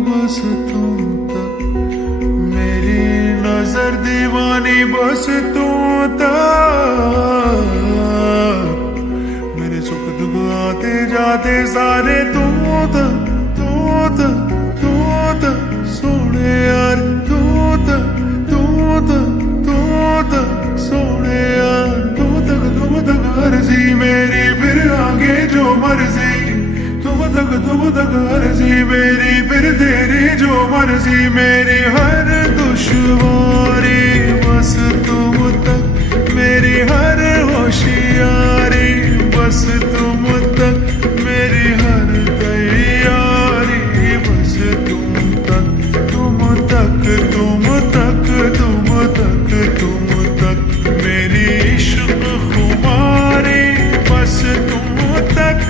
बस तुम तक, मेरी नजर दीवानी बस तुम तक, मेरे सुख दुख आते जाते सारे तुम तक, तुम तक, तुम तक सोने यार, तुम तक, तुम तक, तुम तक सोने यार, तुम तक अर्जी मेरी, फिर आगे जो मर्जी, तुम तक अर्जी मेरी, फिर तेरी जो मर्जी, मेरी हर दुश्वारी बस तुम तक, मेरी हर होशियारी बस तुम तक, मेरी हर तैयारी बस तुम तक, तुम तक, तुम तक, तुम तक, तुम तक, मेरी इश्क खुमारी बस तुम तक।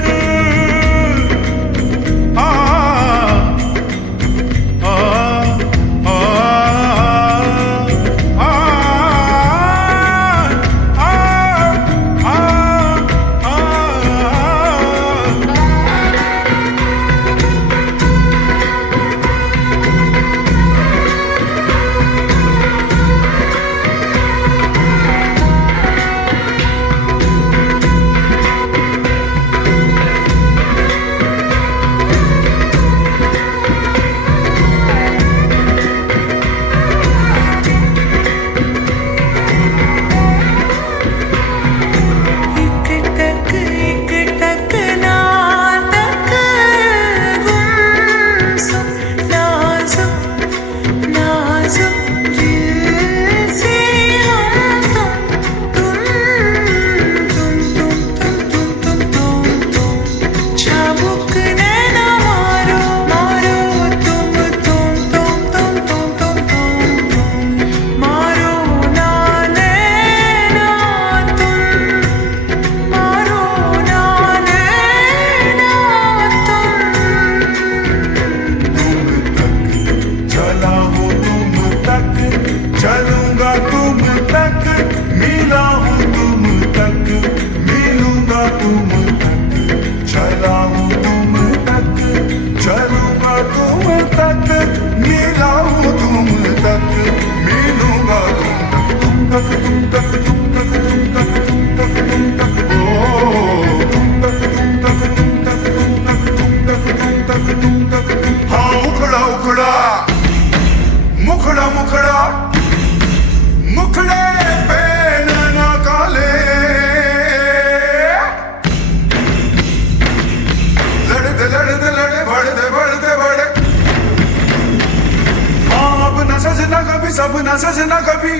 चलूंगा तुम तक, मिला हूँ तुम तक, मिलूंगा तुम तक, चला हूँ तुम तक, चलूंगा तुम तक, मिला हूँ तुम तक, मिलूंगा तुम तक, तुम तक, तुम तक, तुम तक, तुम तक, तुम तक, ओ तुम तक, तुम तक, तुम तक, तुम तक, तुम तक, तुम तक, तुम तक, हाँ उखड़ा उखड़ा, मुखड़ा मुखड़ा, मुखड़े पे नैना काले, लड़ते लड़ते लड़े बढ़ते बढ़ते बढ़े, हाँ अब न सजना कभी, सब न सजना कभी,